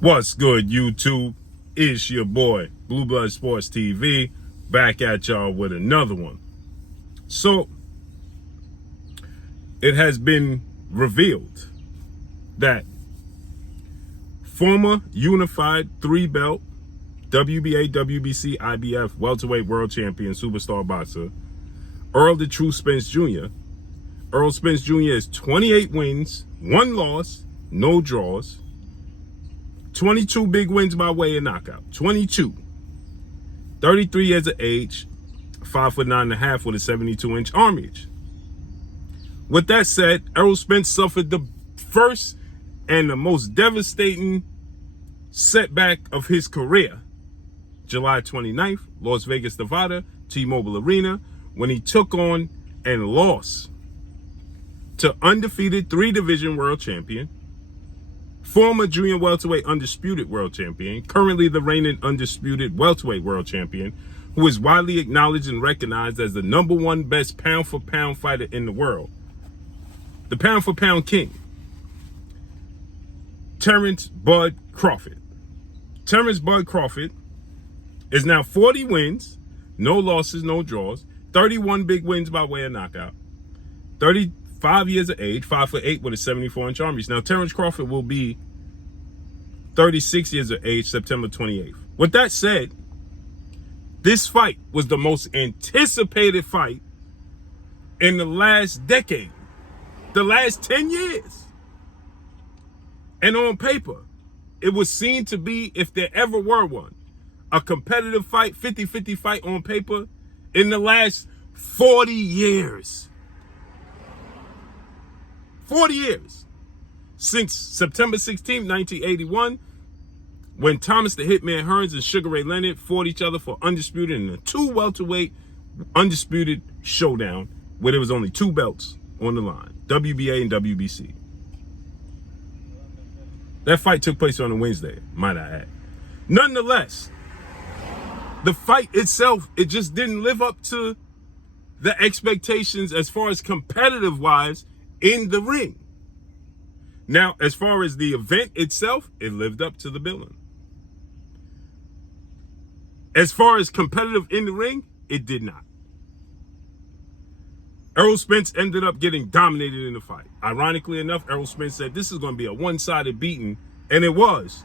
What's good, YouTube? It's your boy, Blue Blood Sports TV, back at y'all with another one. So, it has been revealed that former unified three-belt WBA, WBC, IBF welterweight world champion superstar boxer Errol the True Spence Jr. Errol Spence Jr. is 28 wins, 1 loss, no draws, 22 big wins by way of knockout. 22. 33 years of age, 5'9.5" with a 72-inch arm reach. With that said, Errol Spence suffered the first and the most devastating setback of his career. July 29th, Las Vegas, Nevada, T-Mobile Arena, when he took on and lost to undefeated 3-division world champion, former junior welterweight undisputed world champion, currently the reigning undisputed welterweight world champion, who is widely acknowledged and recognized as the #1 best pound-for-pound fighter in the world. The pound-for-pound king, Terence Bud Crawford. Terence Bud Crawford is now 40 wins, no losses, no draws, 31 big wins by way of knockout, 35 years of age, 5'8" with a 74-inch arm reach. Now, Terence Crawford will be 36 years of age, September 28th. With that said, this fight was the most anticipated fight in the last decade, the last 10 years. And on paper, it was seen to be, if there ever were one, a competitive fight, 50-50 fight on paper in the last 40 years. 40 years. Since September 16, 1981, when Thomas the Hitman Hearns and Sugar Ray Leonard fought each other for undisputed in a 2 welterweight undisputed showdown where there was only 2 belts on the line, WBA and WBC. That fight took place on a Wednesday, might I add. Nonetheless, the fight itself, it just didn't live up to the expectations as far as competitive-wise in the ring. Now, as far as the event itself, it lived up to the billing. As far as competitive in the ring, it did not. Errol Spence ended up getting dominated in the fight. Ironically enough, Errol Spence said this is going to be a one-sided beating, and it was,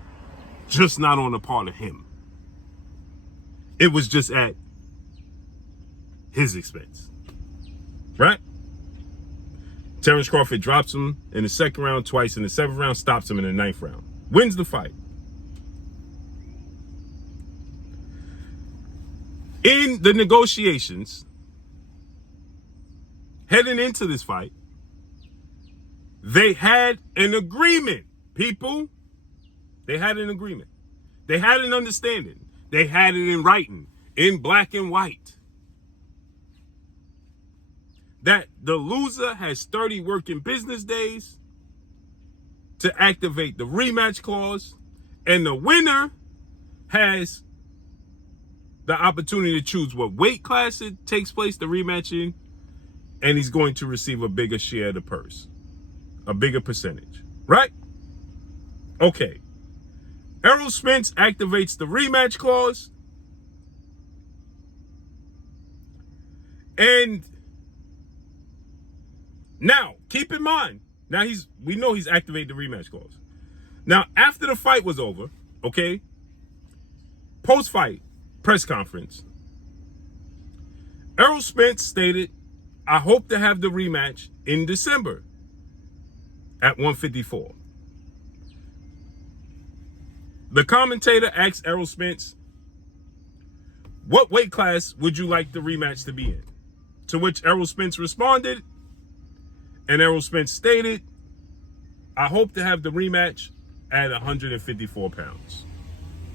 just not on the part of him. It was just at his expense, right? Terence Crawford drops him in the 2nd round twice, in the 7th round, stops him in the 9th round. Wins the fight. In the negotiations, heading into this fight, they had an agreement, people. They had an agreement. They had an understanding. They had it in writing, in black and white, that the loser has 30 working business days to activate the rematch clause, and the winner has the opportunity to choose what weight class it takes place, the rematch in, and he's going to receive a bigger share of the purse, a bigger percentage, right? Okay. Errol Spence activates the rematch clause, and now, keep in mind, now we know he's activated the rematch clause. Now, after the fight was over, okay, post-fight press conference, Errol Spence stated, I hope to have the rematch in December at 154. The commentator asked Errol Spence, what weight class would you like the rematch to be in? To which Errol Spence responded, and Errol Spence stated, I hope to have the rematch at 154 pounds.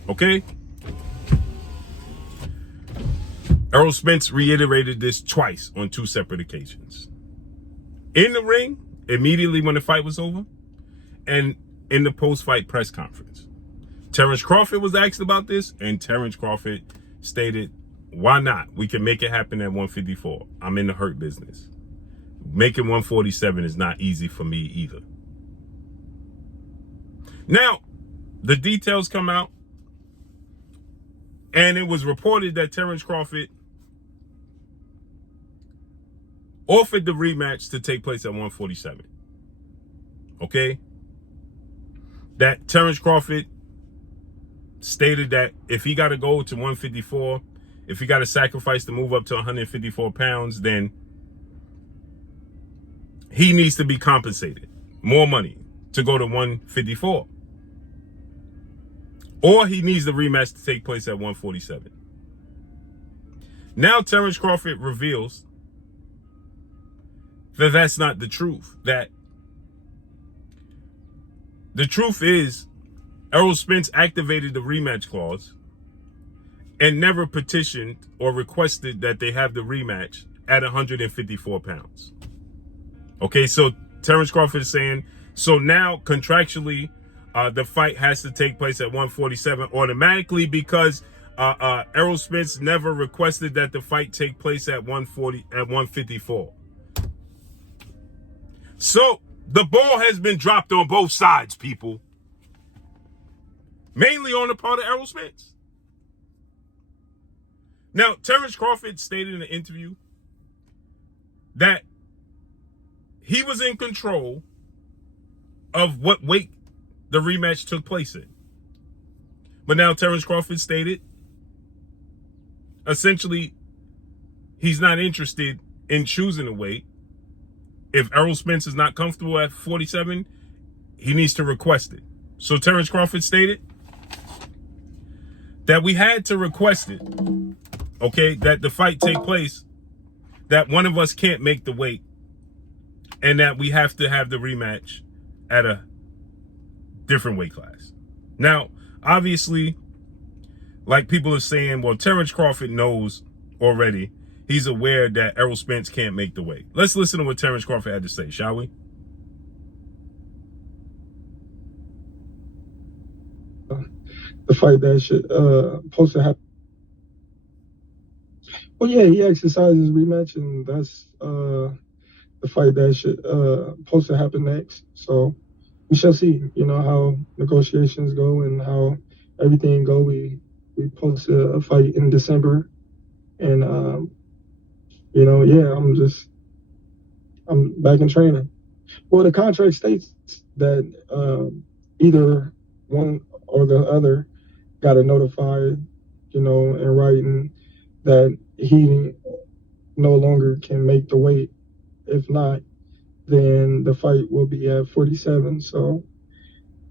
Okay? Errol Spence reiterated this twice on 2 separate occasions. In the ring, immediately when the fight was over, and in the post-fight press conference. Terence Crawford was asked about this, and Terence Crawford stated, why not? We can make it happen at 154. I'm in the hurt business. Making 147 is not easy for me either. Now, the details come out, and it was reported that Terence Crawford offered the rematch to take place at 147. Okay? That Terence Crawford stated that if he got to go to 154, if he got to sacrifice to move up to 154 pounds, then he needs to be compensated more money to go to 154. Or he needs the rematch to take place at 147. Now Terence Crawford reveals that that's not the truth. That the truth is Errol Spence activated the rematch clause and never petitioned or requested that they have the rematch at 154 pounds. Okay, so Terence Crawford is saying, so now contractually, the fight has to take place at 147 automatically because Errol Spence never requested that the fight take place at 154. So the ball has been dropped on both sides, people. Mainly on the part of Errol Spence. Now, Terence Crawford stated in an interview that he was in control of what weight the rematch took place in. But now Terence Crawford stated, essentially, he's not interested in choosing a weight. If Errol Spence is not comfortable at 47, he needs to request it. So Terence Crawford stated that we had to request it, okay, that the fight take place, that one of us can't make the weight, and that we have to have the rematch at a different weight class. Now, obviously, like people are saying, well, Terence Crawford knows already. He's aware that Errol Spence can't make the weight. Let's listen to what Terence Crawford had to say, shall we? The fight that should supposed to happen. Well, yeah, he exercises rematch, and that's the fight that should supposed to happen next. So we shall see, how negotiations go and how everything go. We posted a fight in December, and yeah, I'm back in training. Well, the contract states that either one or the other got to notify, in writing that he no longer can make the weight. If not, then the fight will be at 47. So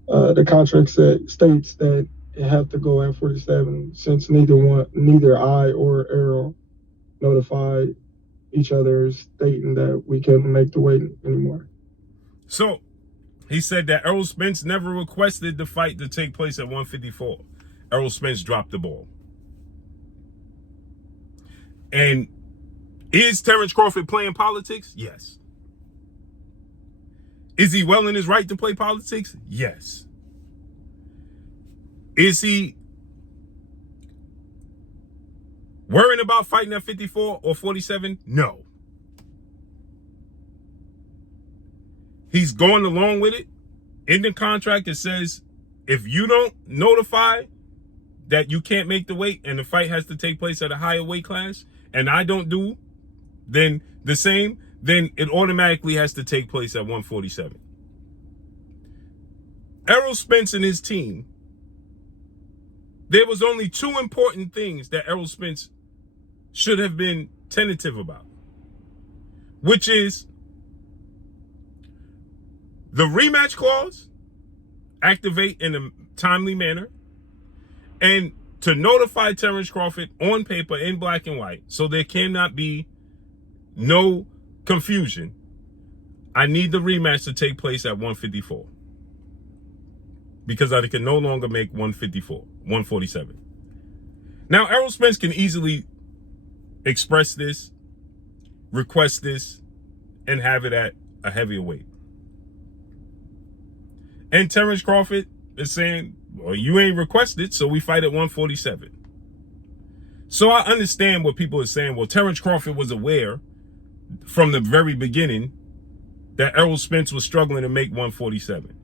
the contract states that it have to go at 47 since neither I or Errol notified each other stating that we couldn't make the weight anymore. So he said that Errol Spence never requested the fight to take place at 154. Errol Spence dropped the ball. And is Terence Crawford playing politics? Yes. Is he well in his right to play politics? Yes. Is he worrying about fighting at 54 or 47? No. He's going along with it. In the contract, it says if you don't notify that you can't make the weight and the fight has to take place at a higher weight class, and I don't do then the same, then it automatically has to take place at 147. Errol Spence and his team, there was only two important things that Errol Spence should have been tentative about, which is the rematch clause, activate in a timely manner, and to notify Terence Crawford on paper in black and white so there cannot be no confusion. I need the rematch to take place at 154 because I can no longer make 147. Now, Errol Spence can easily express this, request this, and have it at a heavier weight. And Terence Crawford is saying, well, you ain't requested, so we fight at 147. So I understand what people are saying. Well, Terence Crawford was aware from the very beginning that Errol Spence was struggling to make 147.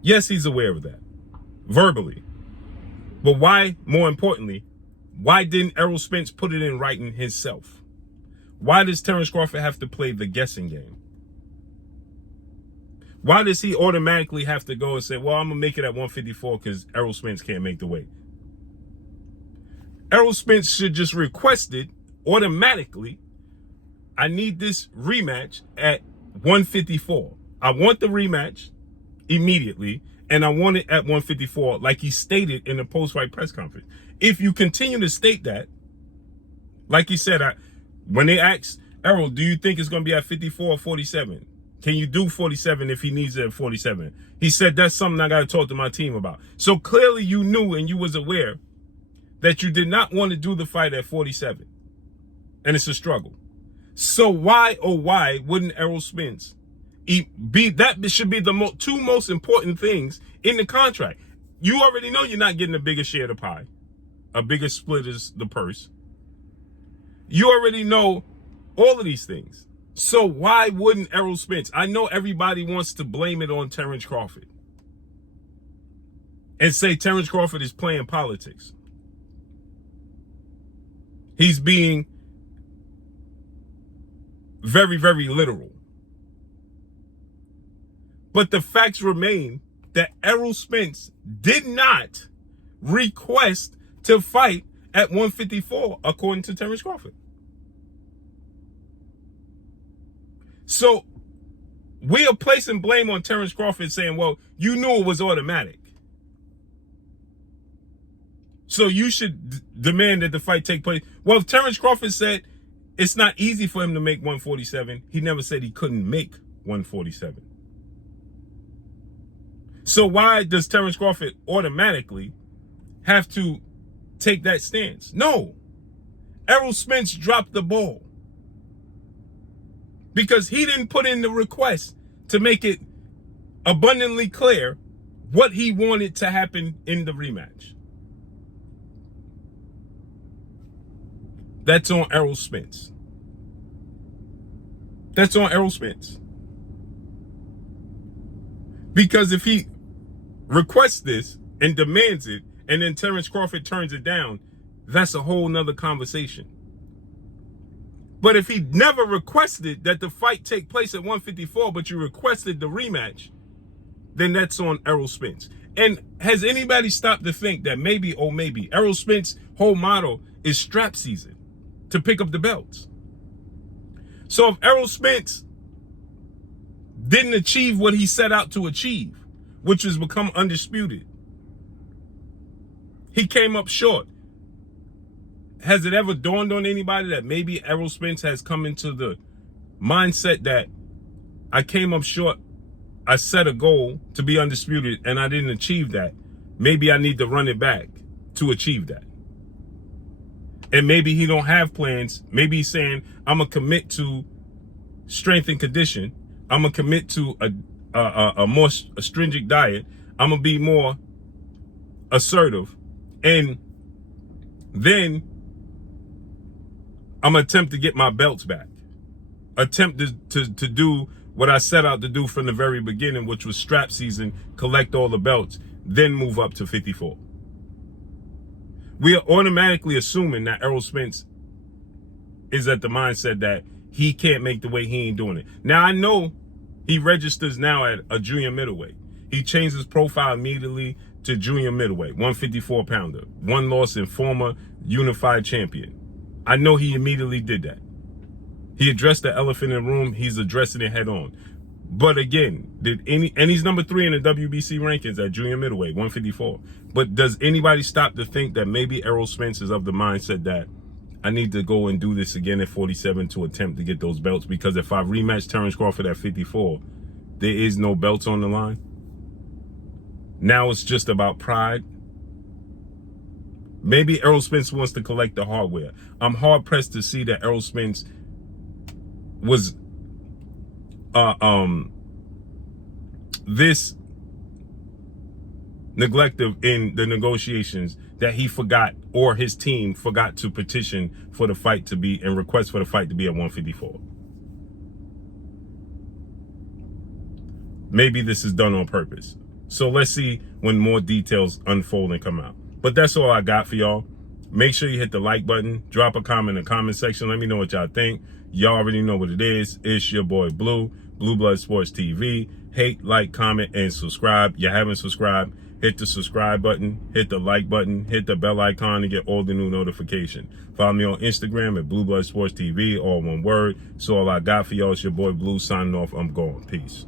Yes, he's aware of that, verbally. But why, more importantly, why didn't Errol Spence put it in writing himself? Why does Terence Crawford have to play the guessing game? Why does he automatically have to go and say, well, I'm going to make it at 154 because Errol Spence can't make the weight? Errol Spence should just request it automatically. I need this rematch at 154. I want the rematch immediately, and I want it at 154, like he stated in the post-fight press conference. If you continue to state that, like he said, when they asked Errol, do you think it's going to be at 54 or 47? Can you do 47 if he needs it at 47? He said, that's something I got to talk to my team about. So clearly you knew and you was aware that you did not want to do the fight at 47. And it's a struggle. So why, oh why, wouldn't Errol Spence be, that should be the two most important things in the contract. You already know you're not getting a bigger share of the pie. A bigger split is the purse. You already know all of these things. So why wouldn't Errol Spence? I know everybody wants to blame it on Terence Crawford and say Terence Crawford is playing politics. He's being very, very literal. But the facts remain that Errol Spence did not request to fight at 154, according to Terence Crawford. So we are placing blame on Terence Crawford, saying, well, you knew it was automatic. So you should demand that the fight take place. Well, if Terence Crawford said it's not easy for him to make 147, he never said he couldn't make 147. So why does Terence Crawford automatically have to take that stance? No. Errol Spence dropped the ball because he didn't put in the request to make it abundantly clear what he wanted to happen in the rematch. That's on Errol Spence. That's on Errol Spence. Because if he requests this and demands it, and then Terence Crawford turns it down, that's a whole nother conversation. But if he never requested that the fight take place at 154, but you requested the rematch, then that's on Errol Spence. And has anybody stopped to think that maybe, oh maybe, Errol Spence's whole motto is strap season, to pick up the belts? So if Errol Spence didn't achieve what he set out to achieve, which was become undisputed, he came up short. Has it ever dawned on anybody that maybe Errol Spence has come into the mindset that I came up short, I set a goal to be undisputed and I didn't achieve that. Maybe I need to run it back to achieve that. And maybe he don't have plans. Maybe he's saying, I'm going to commit to strength and condition. I'm going to commit to a more stringent diet. I'm going to be more assertive. And then I'm going to attempt to get my belts back. Attempt to do what I set out to do from the very beginning, which was strap season, collect all the belts, then move up to 54. We are automatically assuming that Errol Spence is at the mindset that he can't make the weight, he ain't doing it. Now, I know he registers now at a junior middleweight. He changed his profile immediately to junior middleweight, 154 pounder. One loss in former unified champion. I know he immediately did that. He addressed the elephant in the room. He's addressing it head on. But again, and he's number 3 in the WBC rankings at junior middleweight, 154. But does anybody stop to think that maybe Errol Spence is of the mindset that I need to go and do this again at 47 to attempt to get those belts? Because if I rematch Terence Crawford at 54, there is no belts on the line. Now it's just about pride. Maybe Errol Spence wants to collect the hardware. I'm hard pressed to see that Errol Spence was this neglective in the negotiations that he forgot, or his team forgot, to petition for the fight to be and request for the fight to be at 154. Maybe this is done on purpose. So let's see when more details unfold and come out. But that's all I got for y'all. Make sure you hit the like button. Drop a comment in the comment section. Let me know what y'all think. Y'all already know what it is. It's your boy Blue, Blue Blood Sports TV. Hate, like, comment, and subscribe. You haven't subscribed, hit the subscribe button, hit the like button, hit the bell icon to get all the new notifications. Follow me on Instagram at Blue Blood Sports TV, all one word. So all I got for y'all is your boy Blue signing off. I'm gone. Peace.